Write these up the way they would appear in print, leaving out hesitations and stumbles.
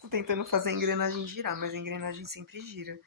Tô tentando fazer a engrenagem girar, mas a engrenagem sempre gira.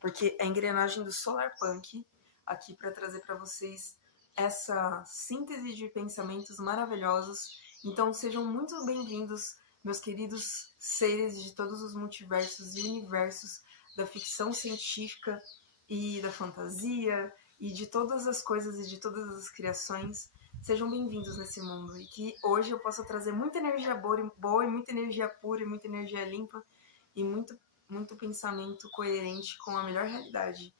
Porque é a engrenagem do Solar Punk aqui para trazer para vocês essa síntese de pensamentos maravilhosos. Então sejam muito bem-vindos, meus queridos seres de todos os multiversos e universos da ficção científica e da fantasia e de todas as coisas e de todas as criações. Sejam bem-vindos nesse mundo e que hoje eu possa trazer muita energia boa e muita energia pura e muita energia limpa e muito pensamento coerente com a melhor realidade.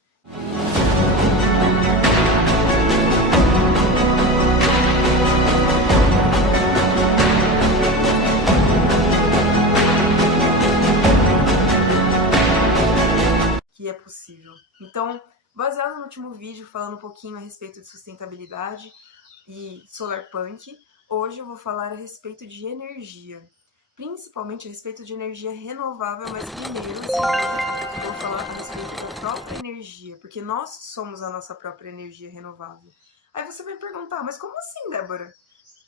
Que é possível. Então, baseado no último vídeo falando um pouquinho a respeito de sustentabilidade e solar punk, hoje eu vou falar a respeito de energia. Principalmente a respeito de energia renovável, mas primeiro, eu vou falar a respeito da própria energia, porque nós somos a nossa própria energia renovável. Aí você vai perguntar, mas como assim, Débora?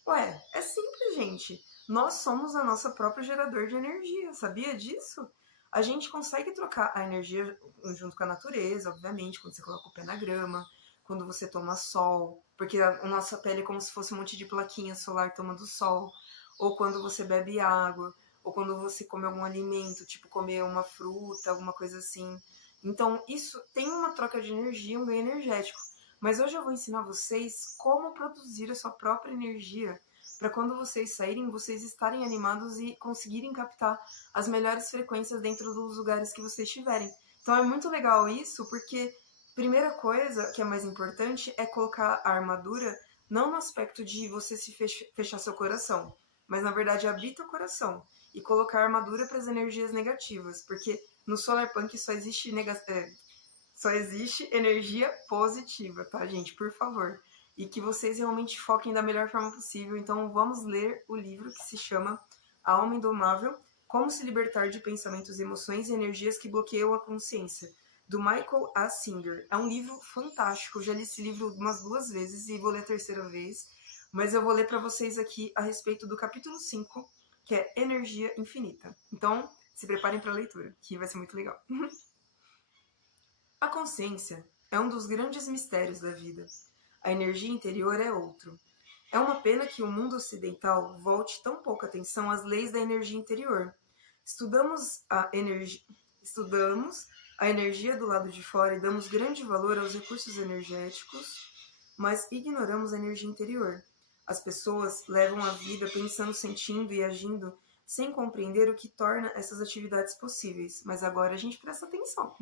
Ué, é simples, gente. Nós somos a nossa própria gerador de energia, sabia disso? A gente consegue trocar a energia junto com a natureza, obviamente, quando você coloca o pé na grama, quando você toma sol, porque a nossa pele é como se fosse um monte de plaquinha solar tomando sol, ou quando você bebe água, ou quando você come algum alimento, tipo comer uma fruta, alguma coisa assim. Então, isso tem uma troca de energia, um ganho energético. Mas hoje eu vou ensinar vocês como produzir a sua própria energia para quando vocês saírem, vocês estarem animados e conseguirem captar as melhores frequências dentro dos lugares que vocês estiverem. Então é muito legal isso, porque primeira coisa que é mais importante é colocar a armadura não no aspecto de você se fechar seu coração, mas na verdade abrir teu coração e colocar a armadura para as energias negativas, porque no Solar Punk só existe energia positiva, tá, gente? Por favor. E que vocês realmente foquem da melhor forma possível. Então, vamos ler o livro que se chama A Alma Indomável: Como se libertar de pensamentos, emoções e energias que bloqueiam a consciência, do Michael A. Singer. É um livro fantástico. Eu já li esse livro umas 2 vezes e vou ler a terceira vez. Mas eu vou ler para vocês aqui a respeito do capítulo 5, que é Energia Infinita. Então, se preparem para a leitura, que vai ser muito legal. A consciência é um dos grandes mistérios da vida. A energia interior é outro. É uma pena que o mundo ocidental volte tão pouca atenção às leis da energia interior. Estudamos estudamos a energia do lado de fora e damos grande valor aos recursos energéticos, mas ignoramos a energia interior. As pessoas levam a vida pensando, sentindo e agindo sem compreender o que torna essas atividades possíveis. Mas agora a gente presta atenção.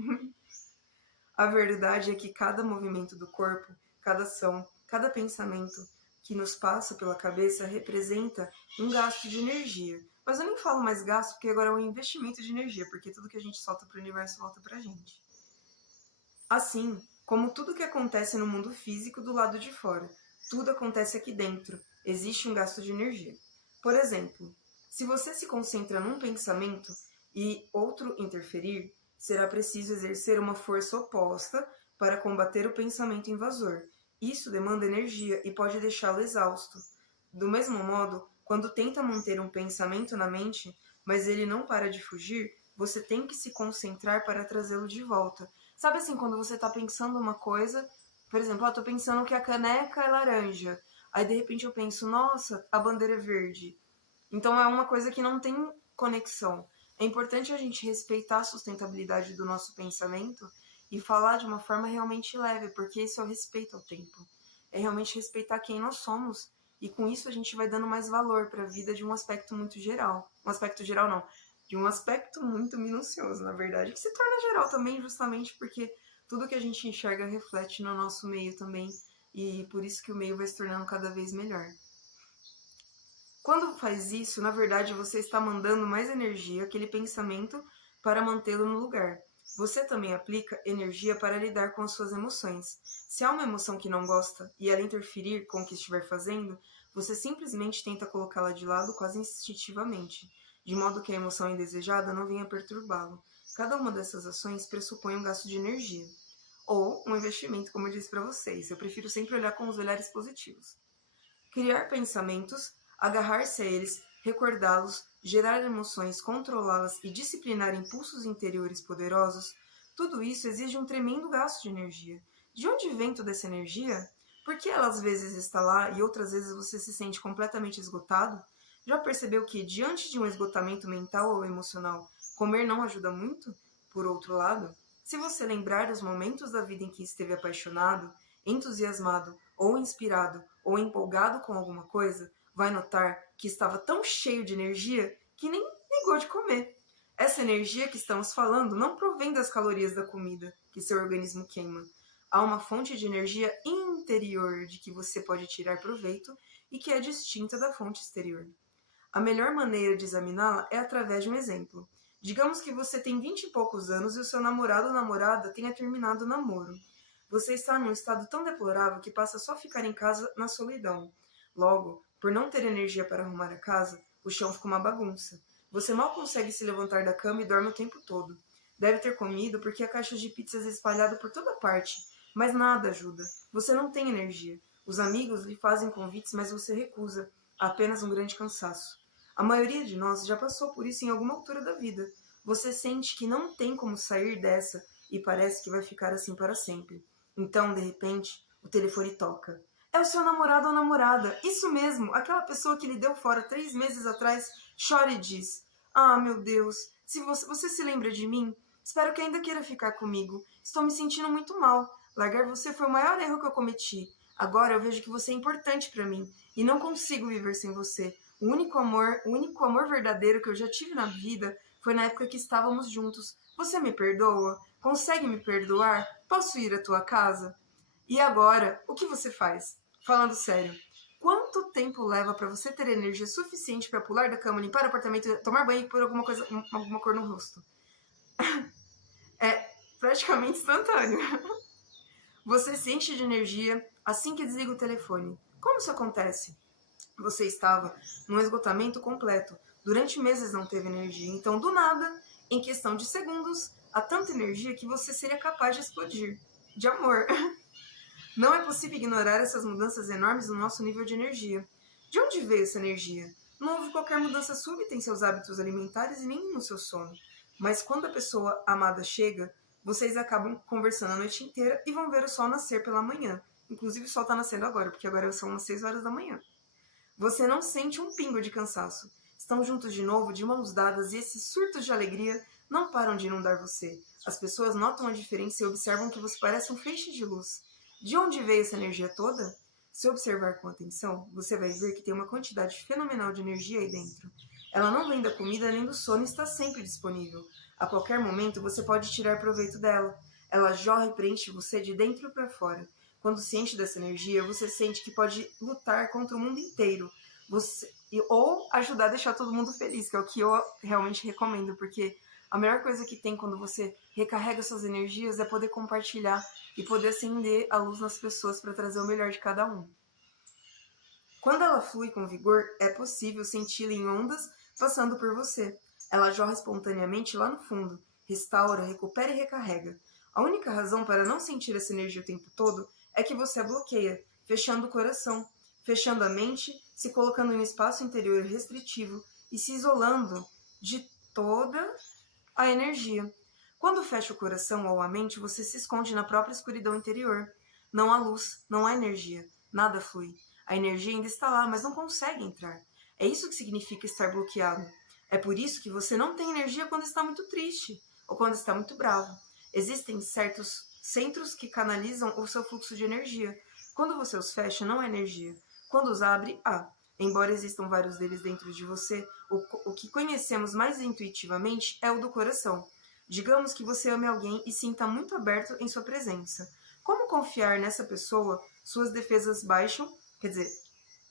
A verdade é que cada movimento do corpo, cada ação, cada pensamento que nos passa pela cabeça representa um gasto de energia. Mas eu nem falo mais gasto, porque agora é um investimento de energia, porque tudo que a gente solta para o universo volta para a gente. Assim, como tudo que acontece no mundo físico do lado de fora, tudo acontece aqui dentro. Existe um gasto de energia. Por exemplo, se você se concentra num pensamento e outro interferir, será preciso exercer uma força oposta para combater o pensamento invasor. Isso demanda energia e pode deixá-lo exausto. Do mesmo modo, quando tenta manter um pensamento na mente, mas ele não para de fugir, você tem que se concentrar para trazê-lo de volta. Sabe assim, quando você tá pensando uma coisa, por exemplo, tô pensando que a caneca é laranja. Aí de repente eu penso, nossa, a bandeira é verde. Então é uma coisa que não tem conexão. É importante a gente respeitar a sustentabilidade do nosso pensamento e falar de uma forma realmente leve, porque isso é o respeito ao tempo. É realmente respeitar quem nós somos. E com isso a gente vai dando mais valor para a vida de um aspecto muito geral. Um aspecto geral não, de um aspecto muito minucioso, na verdade, que se torna geral também, justamente porque tudo que a gente enxerga reflete no nosso meio também, e por isso que o meio vai se tornando cada vez melhor. Quando faz isso, na verdade, você está mandando mais energia, aquele pensamento, para mantê-lo no lugar. Você também aplica energia para lidar com as suas emoções. Se há uma emoção que não gosta e ela interferir com o que estiver fazendo, você simplesmente tenta colocá-la de lado quase instintivamente, de modo que a emoção indesejada não venha perturbá-lo. Cada uma dessas ações pressupõe um gasto de energia, ou um investimento, como eu disse para vocês. Eu prefiro sempre olhar com os olhares positivos. Criar pensamentos, agarrar-se a eles recordá-los, gerar emoções, controlá-las e disciplinar impulsos interiores poderosos, tudo isso exige um tremendo gasto de energia. De onde vem toda essa energia? Por que ela às vezes está lá e outras vezes você se sente completamente esgotado? Já percebeu que, diante de um esgotamento mental ou emocional, comer não ajuda muito? Por outro lado, se você lembrar dos momentos da vida em que esteve apaixonado, entusiasmado, ou inspirado, ou empolgado com alguma coisa, vai notar que estava tão cheio de energia que nem ligou de comer. Essa energia que estamos falando não provém das calorias da comida que seu organismo queima. Há uma fonte de energia interior de que você pode tirar proveito e que é distinta da fonte exterior. A melhor maneira de examiná-la é através de um exemplo. Digamos que você tem 20 e poucos anos e o seu namorado ou namorada tenha terminado o namoro. Você está num estado tão deplorável que passa só a ficar em casa na solidão. Logo, por não ter energia para arrumar a casa, o chão fica uma bagunça. Você mal consegue se levantar da cama e dorme o tempo todo. Deve ter comido porque há caixas de pizzas espalhadas por toda parte, mas nada ajuda. Você não tem energia. Os amigos lhe fazem convites, mas você recusa. Há apenas um grande cansaço. A maioria de nós já passou por isso em alguma altura da vida. Você sente que não tem como sair dessa e parece que vai ficar assim para sempre. Então, de repente, o telefone toca. É o seu namorado ou namorada. Isso mesmo, aquela pessoa que lhe deu fora 3 meses atrás, chora e diz: Ah, meu Deus, se você se lembra de mim? Espero que ainda queira ficar comigo. Estou me sentindo muito mal. Largar você foi o maior erro que eu cometi. Agora eu vejo que você é importante para mim e não consigo viver sem você. O único amor verdadeiro que eu já tive na vida foi na época que estávamos juntos. Você me perdoa? Consegue me perdoar? Posso ir à tua casa? E agora, o que você faz? Falando sério, quanto tempo leva para você ter energia suficiente para pular da cama, limpar o apartamento, tomar banho e pôr alguma cor no rosto? É praticamente instantâneo. Você se enche de energia assim que desliga o telefone. Como isso acontece? Você estava num esgotamento completo. Durante meses não teve energia. Então, do nada, em questão de segundos, há tanta energia que você seria capaz de explodir. De amor. Não é possível ignorar essas mudanças enormes no nosso nível de energia. De onde veio essa energia? Não houve qualquer mudança súbita em seus hábitos alimentares e nem no seu sono. Mas quando a pessoa amada chega, vocês acabam conversando a noite inteira e vão ver o sol nascer pela manhã. Inclusive o sol está nascendo agora, porque agora são umas 6 horas da manhã. Você não sente um pingo de cansaço. Estão juntos de novo, de mãos dadas, e esses surtos de alegria não param de inundar você. As pessoas notam a diferença e observam que você parece um feixe de luz. De onde veio essa energia toda? Se observar com atenção, você vai ver que tem uma quantidade fenomenal de energia aí dentro. Ela não vem da comida nem do sono e está sempre disponível. A qualquer momento você pode tirar proveito dela. Ela jorra e preenche você de dentro para fora. Quando se enche dessa energia, você sente que pode lutar contra o mundo inteiro. Ou ajudar a deixar todo mundo feliz, que é o que eu realmente recomendo, porque a melhor coisa que tem quando você recarrega suas energias é poder compartilhar e poder acender a luz nas pessoas para trazer o melhor de cada um. Quando ela flui com vigor, é possível senti-la em ondas passando por você. Ela jorra espontaneamente lá no fundo, restaura, recupera e recarrega. A única razão para não sentir essa energia o tempo todo é que você a bloqueia, fechando o coração, fechando a mente, se colocando em um espaço interior restritivo e se isolando de toda a energia. Quando fecha o coração ou a mente, você se esconde na própria escuridão interior. Não há luz, não há energia, nada flui. A energia ainda está lá, mas não consegue entrar. É isso que significa estar bloqueado. É por isso que você não tem energia quando está muito triste ou quando está muito bravo. Existem certos centros que canalizam o seu fluxo de energia. Quando você os fecha, não há energia. Quando os abre, há. Embora existam vários deles dentro de você, o que conhecemos mais intuitivamente é o do coração. Digamos que você ame alguém e sinta muito aberto em sua presença. Como confiar nessa pessoa, suas defesas baixam,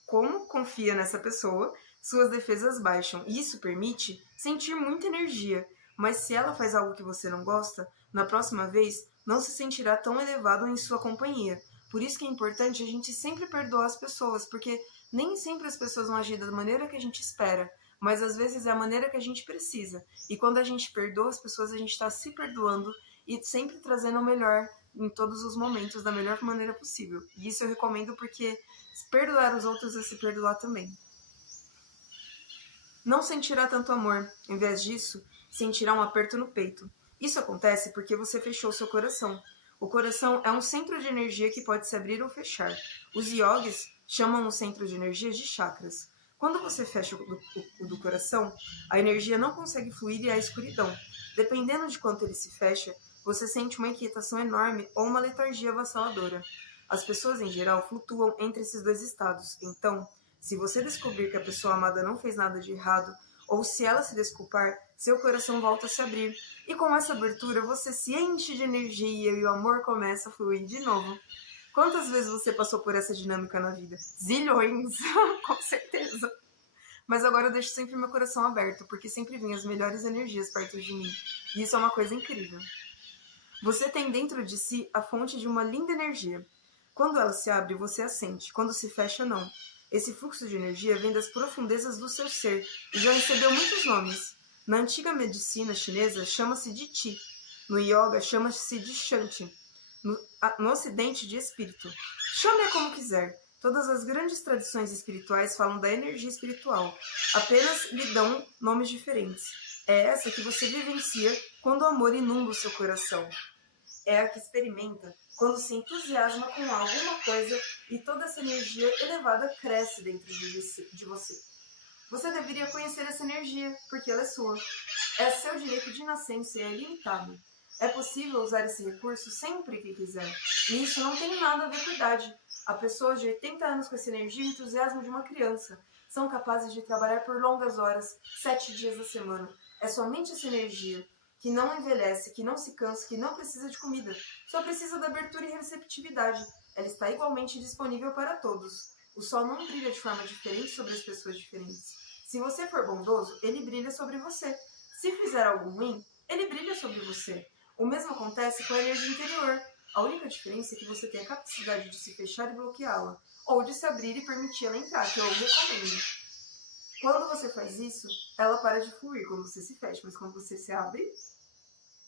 como confia nessa pessoa, suas defesas baixam. E isso permite sentir muita energia. Mas se ela faz algo que você não gosta, na próxima vez não se sentirá tão elevado em sua companhia. Por isso que é importante a gente sempre perdoar as pessoas, porque nem sempre as pessoas vão agir da maneira que a gente espera, mas às vezes é a maneira que a gente precisa. E quando a gente perdoa as pessoas, a gente está se perdoando e sempre trazendo o melhor em todos os momentos, da melhor maneira possível. E isso eu recomendo porque perdoar os outros é se perdoar também. Não sentirá tanto amor, em vez disso, sentirá um aperto no peito. Isso acontece porque você fechou seu coração. O coração é um centro de energia que pode se abrir ou fechar. Os yogis chamam o centro de energia de chakras. Quando você fecha o do coração, a energia não consegue fluir e há escuridão. Dependendo de quanto ele se fecha, você sente uma inquietação enorme ou uma letargia avassaladora. As pessoas, em geral, flutuam entre esses dois estados. Então, se você descobrir que a pessoa amada não fez nada de errado, ou se ela se desculpar, seu coração volta a se abrir. E com essa abertura, você se enche de energia e o amor começa a fluir de novo. Quantas vezes você passou por essa dinâmica na vida? Zilhões, com certeza. Mas agora eu deixo sempre meu coração aberto, porque sempre vêm as melhores energias perto de mim. E isso é uma coisa incrível. Você tem dentro de si a fonte de uma linda energia. Quando ela se abre, você a sente. Quando se fecha, não. Esse fluxo de energia vem das profundezas do seu ser e já recebeu muitos nomes. Na antiga medicina chinesa, chama-se de Qi. No yoga, chama-se de Shanti. No ocidente, de espírito. Chame-a como quiser. Todas as grandes tradições espirituais falam da energia espiritual. Apenas lhe dão nomes diferentes. É essa que você vivencia quando o amor inunda o seu coração. É a que experimenta quando se entusiasma com alguma coisa e toda essa energia elevada cresce dentro de você. Você deveria conhecer essa energia, porque ela é sua. É seu direito de nascença e é ilimitado. É possível usar esse recurso sempre que quiser. E isso não tem nada a ver com idade. Há pessoas de 80 anos com essa energia e entusiasmo de uma criança. São capazes de trabalhar por longas horas, 7 dias da semana. É somente essa energia que não envelhece, que não se cansa, que não precisa de comida. Só precisa da abertura e receptividade. Ela está igualmente disponível para todos. O sol não brilha de forma diferente sobre as pessoas diferentes. Se você for bondoso, ele brilha sobre você. Se fizer algo ruim, ele brilha sobre você. O mesmo acontece com a energia interior. A única diferença é que você tem a capacidade de se fechar e bloqueá-la, ou de se abrir e permitir ela entrar, que eu recomendo. Quando você faz isso, ela para de fluir quando você se fecha, mas quando você se abre,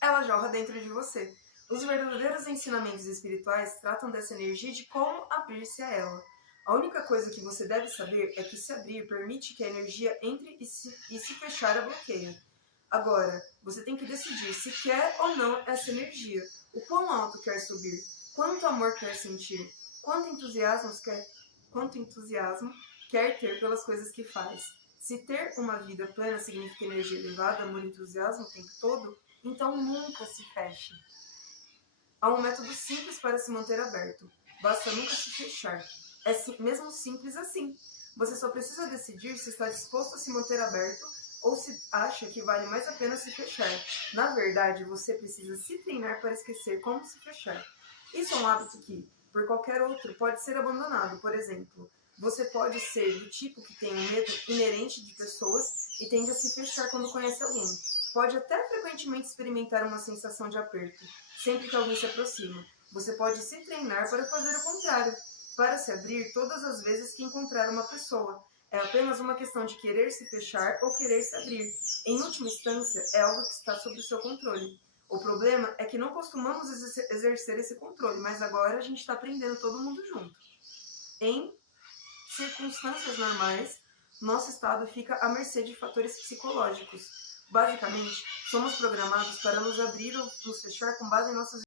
ela jorra dentro de você. Os verdadeiros ensinamentos espirituais tratam dessa energia e de como abrir-se a ela. A única coisa que você deve saber é que se abrir permite que a energia entre e se fechar a bloqueia. Agora, você tem que decidir se quer ou não essa energia, o quão alto quer subir, quanto amor quer sentir, quanto entusiasmo quer ter pelas coisas que faz. Se ter uma vida plena significa energia elevada, amor e entusiasmo o tempo todo, então nunca se feche. Há um método simples para se manter aberto. Basta nunca se fechar. É mesmo simples assim. Você só precisa decidir se está disposto a se manter aberto ou se acha que vale mais a pena se fechar. Na verdade, você precisa se treinar para esquecer como se fechar. Isso é um hábito que, por qualquer outro, pode ser abandonado. Por exemplo, você pode ser do tipo que tem um medo inerente de pessoas e tende a se fechar quando conhece alguém. Pode até frequentemente experimentar uma sensação de aperto, sempre que alguém se aproxima. Você pode se treinar para fazer o contrário, para se abrir todas as vezes que encontrar uma pessoa. É apenas uma questão de querer se fechar ou querer se abrir. Em última instância, é algo que está sob o seu controle. O problema é que não costumamos exercer esse controle, mas agora a gente está aprendendo todo mundo junto. Em circunstâncias normais, nosso estado fica à mercê de fatores psicológicos. Basicamente, somos programados para nos abrir ou nos fechar com base em nossas